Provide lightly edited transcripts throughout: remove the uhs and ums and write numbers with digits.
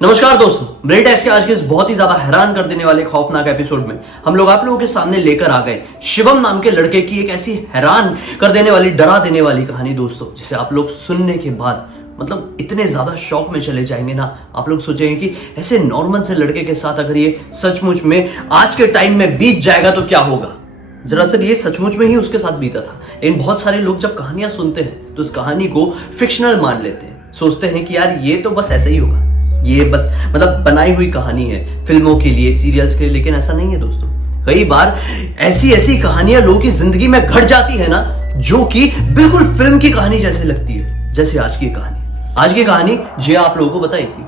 नमस्कार दोस्तों, bread test के आज के इस बहुत ही ज्यादा हैरान कर देने वाले खौफनाक एपिसोड में हम लोग आप लोगों के सामने लेकर आ गए शिवम नाम के लड़के की एक ऐसी हैरान कर देने वाली, डरा देने वाली कहानी दोस्तों, जिसे आप लोग सुनने के बाद मतलब इतने ज्यादा शॉक में चले जाएंगे ना। आप लोग सोचेंगे कि ऐसे नॉर्मल से लड़के के साथ अगर ये सचमुच में आज के टाइम में बीत जाएगा तो क्या होगा। दरअसल ये सचमुच में ही उसके साथ बीता था। लेकिन बहुत सारे लोग जब कहानियां सुनते हैं तो इस कहानी को फिक्शनल मान लेते हैं, सोचते हैं कि यार ये तो बस ऐसे ही होगा, ये मतलब बनाई हुई कहानी है फिल्मों के लिए, सीरियल्स के लिए। लेकिन ऐसा नहीं है दोस्तों। कई बार ऐसी ऐसी कहानियां लोगों की जिंदगी में घट जाती है ना, जो कि बिल्कुल फिल्म की कहानी जैसे लगती है, जैसे आज की कहानी। आज की कहानी जी आप लोगों को बताएगी।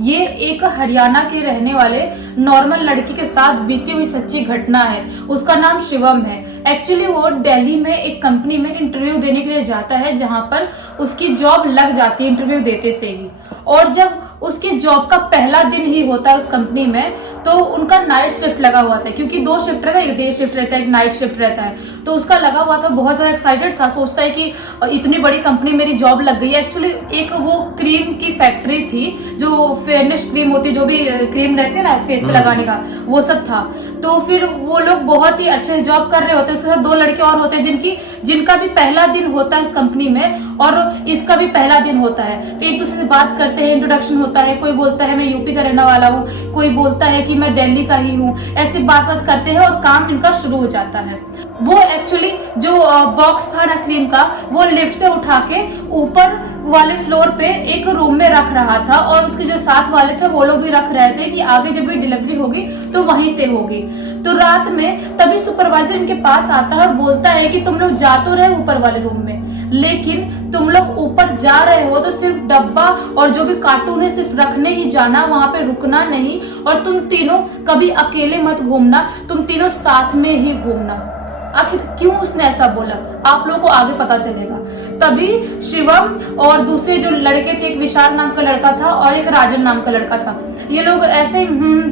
ये एक हरियाणा के रहने वाले नॉर्मल लड़के के साथ बीती हुई सच्ची घटना है। उसका नाम शिवम है। एक्चुअली वो दिल्ली में एक कंपनी में इंटरव्यू देने के लिए जाता है, जहां पर उसकी जॉब लग जाती है इंटरव्यू देते से ही। और जब उसकी जॉब का पहला दिन ही होता है उस कंपनी में, तो उनका नाइट शिफ्ट लगा हुआ था, क्योंकि 2 शिफ्ट रहता है, एक डे शिफ्ट रहता है, एक नाइट शिफ्ट रहता है। तो उसका लगा हुआ था, बहुत ज्यादा एक्साइटेड था, सोचता है कि इतनी बड़ी कंपनी मेरी जॉब लग गई है। एक्चुअली एक वो क्रीम की फैक्ट्री थी, जो फेयरनेस क्रीम होती है, जो भी क्रीम रहते हैं ना फेस पे लगाने का, वो सब था। तो फिर वो लोग बहुत ही अच्छे से जॉब कर रहे होते हैं। उसके साथ 2 लड़के और होते हैं जिनका भी पहला दिन होता है इस कंपनी में, और इसका भी पहला दिन होता है। तो एक दूसरे से बात करते हैं, इंट्रोडक्शन होता है। कोई बोलता है मैं यूपी का रहने वाला हूँ, कोई बोलता है कि मैं दिल्ली का ही हूँ। ऐसे बात करते हैं और काम इनका शुरू हो जाता है। वो एक्चुअली जो बॉक्स था ना क्रीम का, वो लिफ्ट से उठा के ऊपर वाले फ्लोर पे एक रूम में रख रहा था, और उसके जो साथ वाले थे वो लोग भी रख रहे थे कि आगे जब भी डिलीवरी होगी तो वहीं से होगी। तो रात में तभी सुपरवाइजर इनके पास आता है और बोलता है कि तुम लोग जा तो रहे ऊपर वाले रूम में, लेकिन तुम लोग ऊपर जा रहे हो तो सिर्फ डब्बा और जो भी कार्टून है सिर्फ रखने ही जाना, वहां पे रुकना नहीं। और तुम तीनों कभी अकेले मत घूमना, तुम तीनों साथ में ही घूमना। आखिर क्यों उसने ऐसा बोला, आप लोगों को आगे पता चलेगा। तभी शिवम और दूसरे जो लड़के थे, एक विशाल नाम का लड़का था और एक राजन नाम का लड़का था, ये लोग ऐसे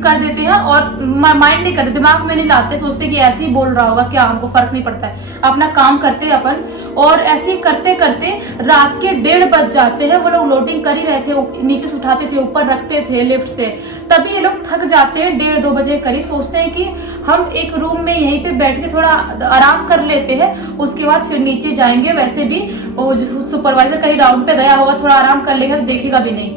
कर देते हैं और माइंड नहीं करते, दिमाग में नहीं लाते, सोचते कि ऐसे ही बोल रहा होगा, क्या हमको फर्क नहीं पड़ता है, अपना काम करते हैं अपन। और ऐसे करते करते रात के 1:30 बज जाते हैं। वो लोग लोडिंग कर ही रहे थे, नीचे से उठाते थे, ऊपर रखते थे लिफ्ट से। तभी ये लोग थक जाते हैं, 1:30-2 बजे करीब। सोचते हैं कि हम एक रूम में यहीं पे बैठ के थोड़ा आराम कर लेते हैं, उसके बाद फिर नीचे जाएंगे। वैसे भी वो सुपरवाइजर कहीं राउंड पे गया होगा, थोड़ा आराम कर लेगा तो देखेगा भी नहीं,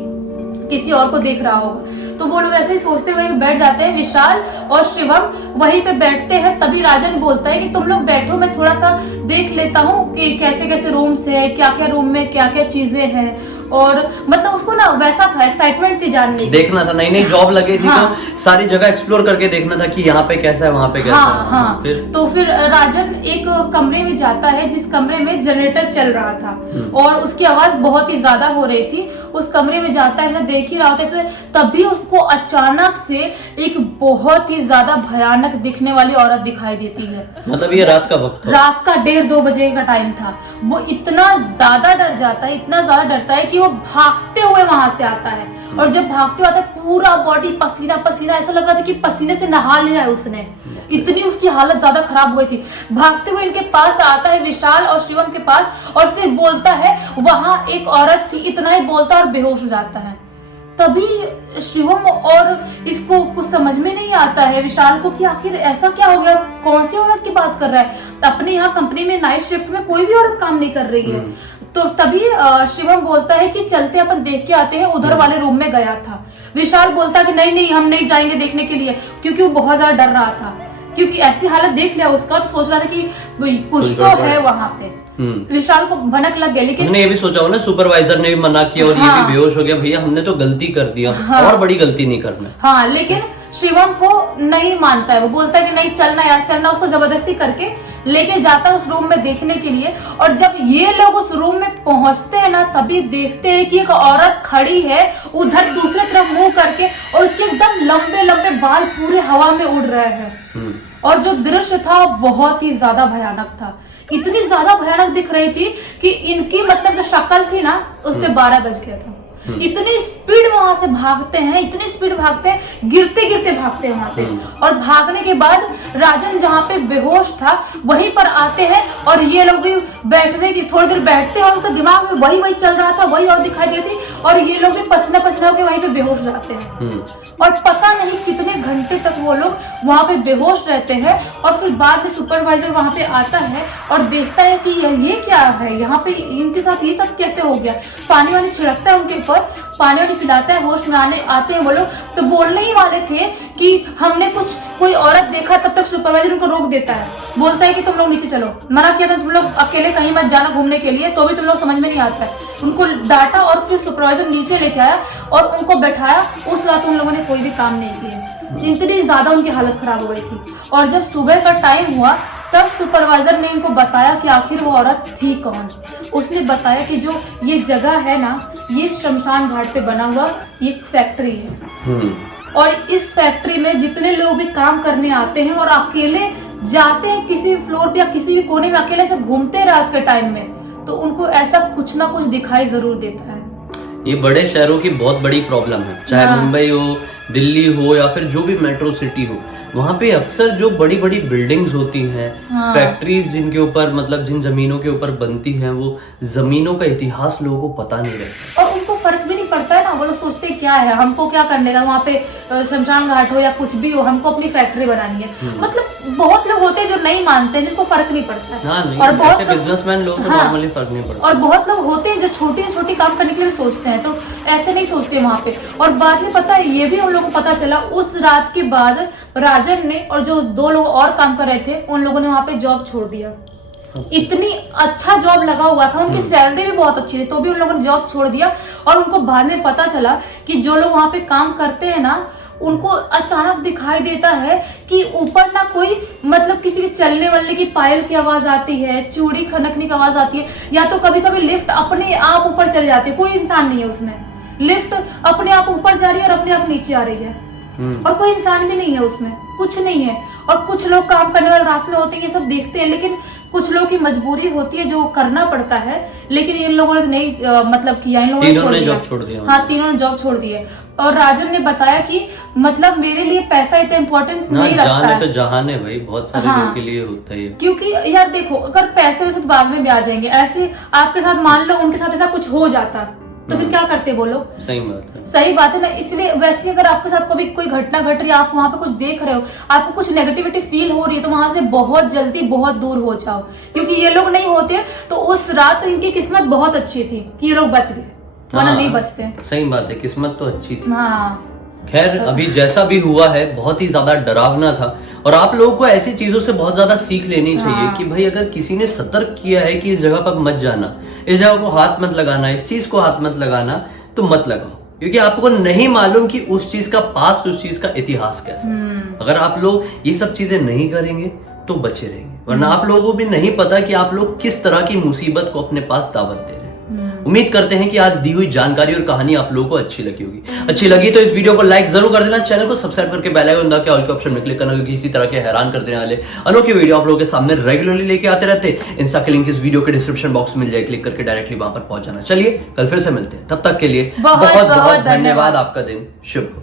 किसी और को देख रहा होगा। तो वो लोग ऐसे ही सोचते हुए बैठ जाते हैं। विशाल और शिवम वहीं पे बैठते हैं। तभी राजन बोलता है कि तुम लोग बैठो, मैं थोड़ा सा देख लेता हूँ कि कैसे कैसे रूम्स है, क्या क्या रूम में क्या क्या चीजें हैं। और मतलब उसको ना वैसा था, एक्साइटमेंट थी जानने की, देखना था, नई नई जॉब लगी थी। हाँ। तो सारी जगह एक्सप्लोर करके देखना था कि यहाँ पे कैसा है, वहां पे कैसा है। हाँ। तो फिर राजन एक कमरे में जाता है, जिस कमरे में जनरेटर चल रहा था और उसकी आवाज बहुत ही ज्यादा हो रही थी। उस कमरे में जाता है, देख ही रहा होता है, तभी उसको अचानक से एक बहुत ही ज्यादा भयानक दिखने वाली औरत दिखाई देती है। मतलब ये रात का वक्त था, रात का 1:30-2 बजे का टाइम था। वो इतना ज्यादा डर जाता है, इतना ज्यादा डरता है कि वो भागते हुए वहां से आता है। और जब भागते हुए आता है, पूरा बॉडी पसीना पसीना, ऐसा लग रहा था कि पसीने से नहा लिया है उसने, इतनी उसकी हालत ज्यादा खराब हो गई थी। भागते हुए इनके पास आता है, विशाल और शिवम के पास, और सिर्फ बोलता है वहां एक औरत थी, इतना ही बोलता और बेहोश हो जाता है। तभी शिवम और इसको कुछ समझ में नहीं आता है, विशाल को, कि आखिर ऐसा क्या हो गया, कौन सी औरत की बात कर रहा है। अपने यहाँ कंपनी में नाइट शिफ्ट में कोई भी औरत काम नहीं कर रही है। तो तभी शिवम बोलता है कि चलते अपन देख के आते हैं, उधर वाले रूम में गया था। विशाल बोलता है कि नहीं नहीं, हम नहीं जाएंगे देखने के लिए, क्योंकि वो बहुत ज्यादा डर रहा था, क्योंकि ऐसी हालत देख लिया उसका, तो सोच रहा था कि कुछ तो है वहां पे। विशाल को भनक लग गया, लेकिन उसने ये भी सोचा हो ना, सुपरवाइजर ने भी मना किया और ये भी बेहोश हो गया, भैया हमने तो गलती कर दिया, और बड़ी गलती नहीं करना। हाँ, लेकिन शिवम को नहीं मानता है। वो बोलता है कि नहीं चलना यार, चलना। उसको जबरदस्ती करके लेके जाता है उस रूम में देखने के लिए। और जब ये लोग उस रूम में पहुंचते हैं ना, तभी देखते हैं कि एक औरत खड़ी है उधर दूसरे तरफ मुंह करके, और उसके एकदम लंबे लंबे बाल पूरे हवा में उड़ रहे हैं। और जो दृश्य था बहुत ही ज्यादा भयानक था, इतनी ज्यादा भयानक दिख रही थी कि इनकी मतलब जो शक्ल थी ना, उस पे 12 बज गया था। इतनी स्पीड वहां से भागते हैं, इतनी स्पीड भागते हैं, गिरते गिरते भागते हैं वहां से। और भागने के बाद राजन जहाँ पे बेहोश था वहीं पर आते हैं और ये लोग भी बैठने की थोड़ी देर बैठते हैं और उनके दिमाग में वही चल रहा था, वही और दिखाई देती और ये लोग भी पसीना पसीना होकर वहीं पे बेहोश जाते हैं। और पता नहीं कितने घंटे तक वो लोग वहां पे बेहोश रहते हैं। और फिर बाद में सुपरवाइजर वहां पे आता है और देखता है कि ये क्या है, यहाँ पे इनके साथ ये सब कैसे हो गया। पानी वानी छिड़कता है उनके ऊपर, पानी वानी पिलाता है, होश में आते हैं वो लोग। तो बोलने ही वाले थे कि हमने कोई औरत देखा, तब तक सुपरवाइजर उनको रोक देता है, बोलता है कि तुम लोग नीचे चलो, मना किया था तुम लोग अकेले कहीं मत जाना घूमने के लिए, तो भी तुम लोग समझ में नहीं आता है। उनको डांटा और फिर सुपरवाइजर नीचे लेके आया और उनको बैठाया। उस रात उन लोगों ने कोई भी काम नहीं किया, इतनी ज्यादा उनकी हालत खराब हो गई थी। और जब सुबह का टाइम हुआ तब सुपरवाइजर ने इनको बताया कि आखिर वो औरत थी कौन। उसने बताया कि जो ये जगह है ना, ये शमशान घाट पे बना हुआ ये फैक्ट्री है और इस फैक्ट्री में जितने लोग भी काम करने आते हैं और अकेले जाते हैं किसी भी फ्लोर पे या किसी भी कोने में अकेले से घूमते हैं रात के टाइम में, तो उनको ऐसा कुछ ना कुछ दिखाई जरूर देता है। ये बड़े शहरों की बहुत बड़ी प्रॉब्लम है, चाहे मुंबई हो, दिल्ली हो या फिर जो भी मेट्रो सिटी हो। वहाँ पे अक्सर जो बड़ी बड़ी बिल्डिंग्स होती हैं, फैक्ट्रीज जिनके ऊपर मतलब जिन जमीनों के ऊपर बनती हैं, वो जमीनों का इतिहास लोगों को पता नहीं रहता और उनको फर्क भी नहीं पड़ता है ना। वो लोग सोचते क्या है, हमको क्या करने का, वहाँ पे शमशान घाट हो या कुछ भी हो, हमको अपनी फैक्ट्री बनानी है। मतलब बहुत लोग होते हैं जो नहीं मानते, जिनको फर्क नहीं पड़ता है। हाँ, नहीं, और बहुत बिजनेसमैन लोग नॉर्मली फर्क नहीं पड़ता। और बहुत लोग होते हैं जो छोटी छोटी काम करने के लिए सोचते हैं, तो ऐसे नहीं सोचते वहाँ पे। और बाद में पता है, ये भी हम लोगों को पता चला उस रात के बाद राजन ने और जो 2 लोग और काम कर रहे थे उन लोगों ने वहाँ पे जॉब छोड़ दिया। इतनी अच्छा जॉब लगा हुआ था, उनकी सैलरी भी बहुत अच्छी थी, तो भी उन लोगों ने जॉब छोड़ दिया। और उनको बाद में पता चला कि जो लोग वहाँ पे काम करते हैं ना, उनको अचानक दिखाई देता है कि ऊपर ना कोई मतलब किसी के चलने वाले की पायल की आवाज आती है, चूड़ी खनकने की आवाज आती है, या तो कभी कभी लिफ्ट अपने आप ऊपर चले जाती है, कोई इंसान नहीं है उसमें, लिफ्ट अपने आप ऊपर जा रही है और अपने आप नीचे आ रही है और कोई इंसान भी नहीं है उसमें, कुछ नहीं है। और कुछ लोग काम करने वाले रात में होते हैं, ये सब देखते हैं, लेकिन कुछ लोगों की मजबूरी होती है जो करना पड़ता है। लेकिन इन लोगों ने नहीं मतलब किया, इन लोगों ने छोड़ दिया। हाँ, तीनों ने जॉब छोड़ दी है। और राजन ने बताया कि मतलब मेरे लिए पैसा इतना इम्पोर्टेंस नहीं रखता है। तो जहान है भाई, बहुत सारे लोगों के लिए होता है। क्योंकि यार देखो, अगर पैसे वैसे बाद में भी आ जाएंगे, ऐसे आपके साथ मान लो उनके साथ ऐसा कुछ हो जाता तो फिर क्या करते बोलो। सही बात है ना। इसलिए वैसे अगर आपके साथ कोई घटना घट रही है, आप वहां पे कुछ देख रहे हो, आपको कुछ नेगेटिविटी फील हो रही है, तो वहां से बहुत जल्दी बहुत दूर हो जाओ। क्योंकि ये लोग नहीं होते तो उस रात इनकी किस्मत बहुत अच्छी थी कि ये लोग बच गए, वरना नहीं बचते। सही बात है, किस्मत तो अच्छी थी। हाँ, खैर अभी जैसा भी हुआ है बहुत ही ज्यादा डरावना था और आप लोगों को ऐसी चीजों से बहुत ज्यादा सीख लेनी चाहिए कि भाई अगर किसी ने सतर्क किया है कि इस जगह पर मत जाना, इस जगह को हाथ मत लगाना, इस चीज को हाथ मत लगाना, तो मत लगाओ। क्योंकि आपको नहीं मालूम कि उस चीज का पास्ट, उस चीज का इतिहास कैसा है। अगर आप लोग ये सब चीजें नहीं करेंगे तो बचे रहेंगे, वरना आप लोगों को भी नहीं पता कि आप लोग किस तरह की मुसीबत को अपने पास दावत दे रहे हैं। उम्मीद करते हैं कि आज दी हुई जानकारी और कहानी आप लोगों को अच्छी लगी होगी। अच्छी लगी तो इस वीडियो को लाइक जरूर कर देना, चैनल को सब्सक्राइब करके बेल आइकन दबा के ऑल के ऑप्शन में क्लिक करना, क्योंकि इसी तरह के हैरान कर देने वाले अनोखे वीडियो आप लोगों के सामने रेगुलरली लेके आते रहते हैं। इंस्टा के लिंक इस वीडियो के डिस्क्रिप्शन बॉक्स में मिल जाए, क्लिक करके डायरेक्टली वहां पर पहुंच जाना। चलिए कल फिर से मिलते हैं, तब तक के लिए बहुत बहुत धन्यवाद। आपका दिन शुभ हो।